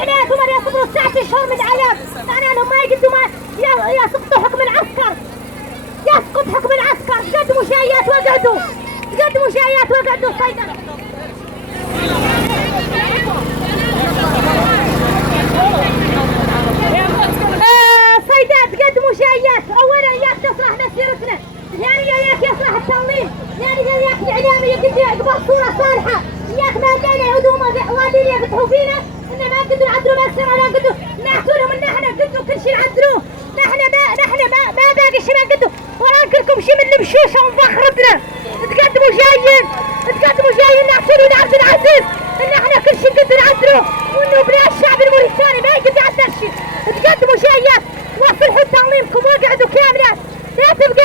عليكم ان يصبروا 9 اشهر من العذاب، معناه انهم ما يقدروا ما يسقطوا حكم العسكر، يسقط حكم العسكر. قدموا شهيات وقعدوا، قدموا شهيات وقعدوا الصيدله. صيدات قدموا شهيات. اولا اياك تصلح مسيرتنا، ثانيا اياك يصلح التنظيم، ثالثا اياك الاعلام يقبل صوره صالحه، اياك ما بدينا يعودوا وادين يفتحوا فينا ان ما قدروا يعدلوا مسيره ولا قدروا نحكوا لهم ان احنا قدروا كل شيء نعدلوه. نحن ما باقي شيء ما قدروا، ولا نقول شيء من المشوشه ومفخرتنا. تقدموا جايين، تقدموا جايين نحكوا له لعبد العزيز ان احنا كل شيء نقدر نعدلوه، وانه بلا الشعب الموريتاني ما يقدر يعدل شيء. تقدموا جايات وصلحوا تنظيمكم واقعدوا كاملات، لا تبقى